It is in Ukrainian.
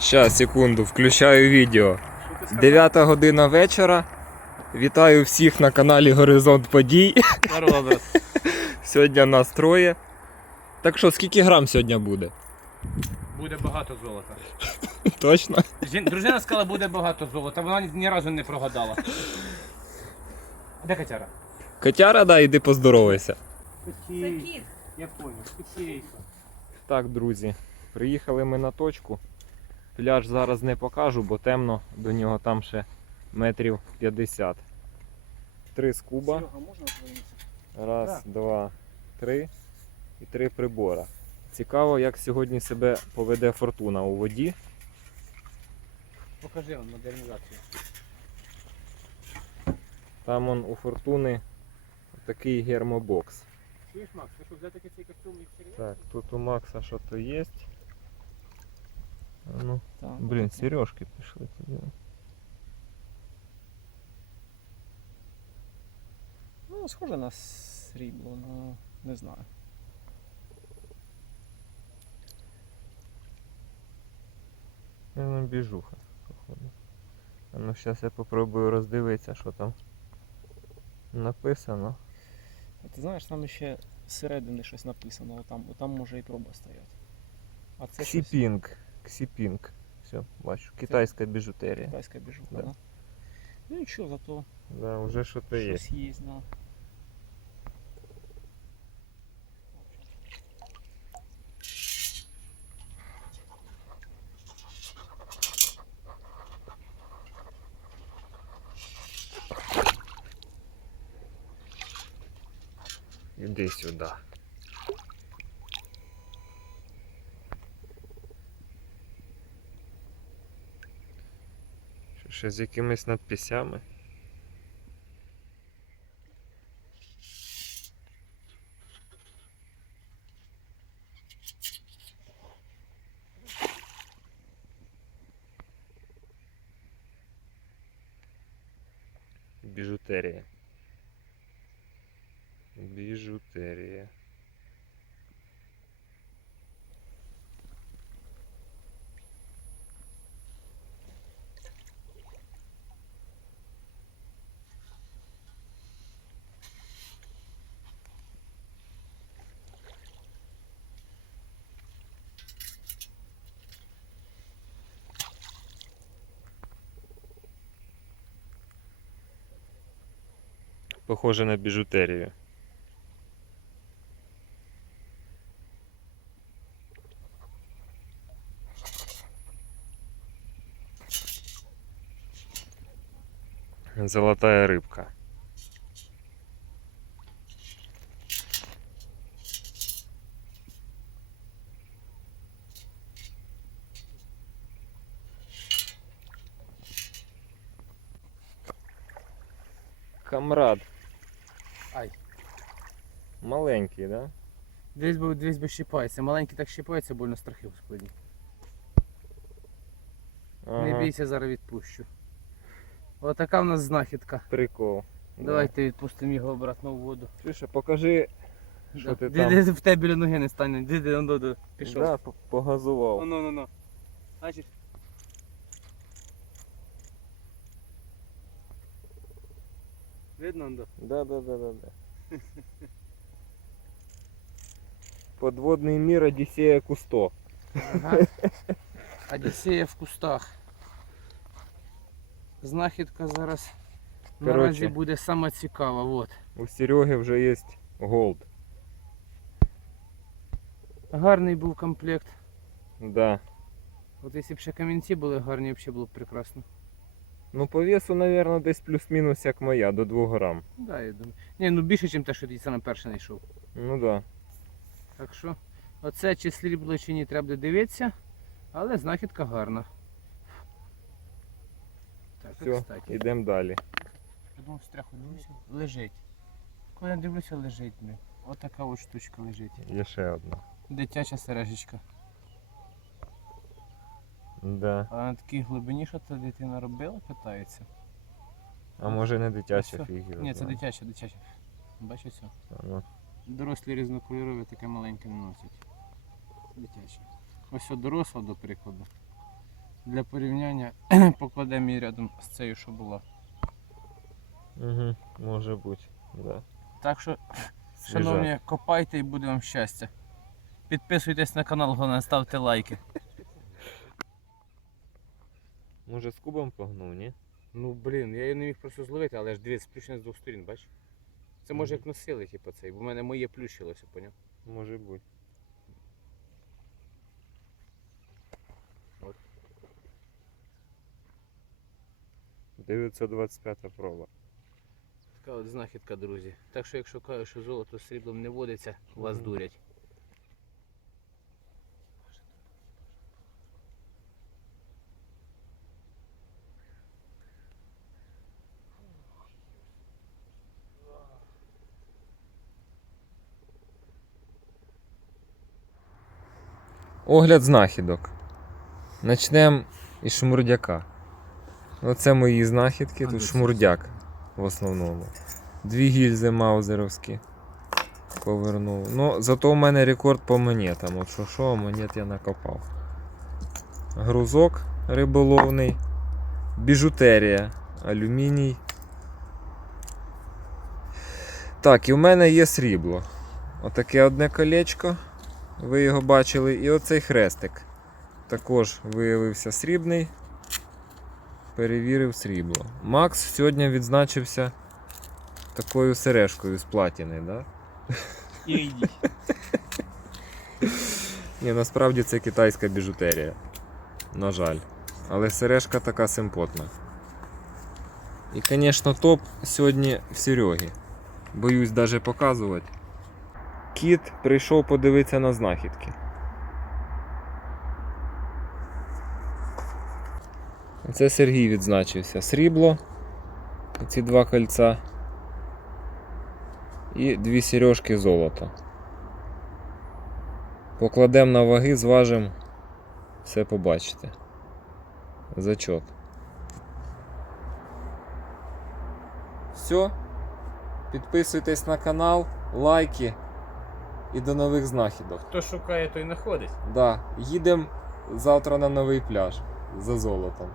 Щас, секунду, включаю відео. 9 година вечора. Вітаю всіх на каналі Горизонт Подій. Здорово, Сьогодні нас троє. Так що, скільки грам сьогодні буде? Буде багато золота. Точно? Жін- Дружина сказала, буде багато золота, вона ні, ні разу не прогадала. Де котяра? Котяра, да, іди поздоровайся. Це кіт. Я понял. Так, друзі, приїхали ми на точку. Пляж зараз не покажу, бо темно, до нього там ще метрів 50. Три скуба. Раз, два, три і три прибора. Цікаво, як сьогодні себе поведе фортуна у воді. Покажи вам модернізацію. Там он у фортуни такий гермобокс. Чуєш, Макс, ти що взяти цей костюм і? Так, тут у Макса що то є. Ну, Так. блін, сережки пішли туди. Ну, схоже на срібло, ну не знаю. Ну, біжуха, походу. А ну, зараз я попробую роздивитися, що там написано. А ти знаєш, там ще зсередини щось написано, отам, отам може і проба стояти. А це щось Ксіпінг. Ксіпінг. Все, бачу. Китайська біжутерія. китайська біжуха, Да. да. Ну нічого, зато Да, вже що то є. щось є, да. Іди сюди. Ще з якимись надписями? Біжутерія. Біжутерія. Похоже на біжутерію. Золотая рыбка. Камрад. Ай. Маленький, да? Десь би, десь би щипається. Маленький так щипається, больно страхи господні. Не Ага, бійся, зараз відпущу. Отака в нас знахідка. Прикол. Давайте відпустимо його обратно в воду. Слушай, покажи, що Да. ти Ди- там. ди- В тебе біля ноги не стане. Диди, он до пішов. Да, по- погазував. Ну, ну, ну. Бачиш? Видно, он до? Да, да, да, да, да. Подводний мір Одіссея Кусто. Ага. Одіссея в кустах. Знахідка зараз наразі Коротше. буде сама цікава. Вот. У Сереги вже є голд. Гарний був комплект. Да. От якщо б ще камінці були гарні, взагалі було б прекрасно. Ну по весу, мабуть, десь плюс-мінус як моя, до 2 грам. Да, я думаю. Ні, ну більше, ніж те, що ти саме перше знайшов. Ну да. Так що, оце чи срібло, чи ні, треба буде дивитися, але знахідка гарна. Так, Все, кстати. йдемо далі. Я думав, стряху дивлюся, лежить. Коли я дивлюся, лежить. блін. Отака от штучка лежить. Є ще одна. Дитяча сережечка. Да. А на такій глибині, що це дитина робила, питається. А може не дитяча фігура. Ні, це дитяча, дитяча. Бачиш? А, ну. Дорослі різнокольорові таке маленьке не носять. Дитяче. Ось доросла, до прикладу. Для порівняння покладемо її рядом з цією, що була. Угу, може бути. Да. Так що, Свіжак. шановні, копайте і буде вам щастя. Підписуйтесь на канал, головне ставте лайки. Може з кубом погнув, ні? Ну блін, я її не міг просто зловити, але ж дивись, сплющено з двох сторін, бачиш? Це може як носили, типу, цей, бо в мене моє плющилося, поняв? Може бути. От. 925 проба. Така от знахідка, друзі. Так що якщо кажуть, що золото з сріблом не водиться, вас дурять. Огляд знахідок. Начнемо із шмурдяка. Оце мої знахідки, тут шмурдяк в основному. Дві гільзи маузеровські. Повернув. Ну, зато у мене рекорд по монетам. От що що, монет я накопав. Грузок риболовний. Біжутерія. Алюміній. Так, і в мене є срібло. Отаке одне колечко. Ви його бачили. І оцей хрестик. Також виявився срібний. Перевірив срібло. Макс сьогодні відзначився такою сережкою з платіни, да? Ні, насправді це китайська біжутерія. На жаль. Але сережка така симпотна. І, звісно, топ сьогодні в Серегі. Боюсь навіть показувати. Кіт прийшов подивитися на знахідки. Це Сергій відзначився. Срібло. Ці два кольця. І дві сережки золота. Покладемо на ваги, зважимо, все побачите. Зачот. Все. Підписуйтесь на канал, лайки і до нових знахідок. Хто шукає, той знаходить. Да, їдемо завтра на новий пляж за золотом.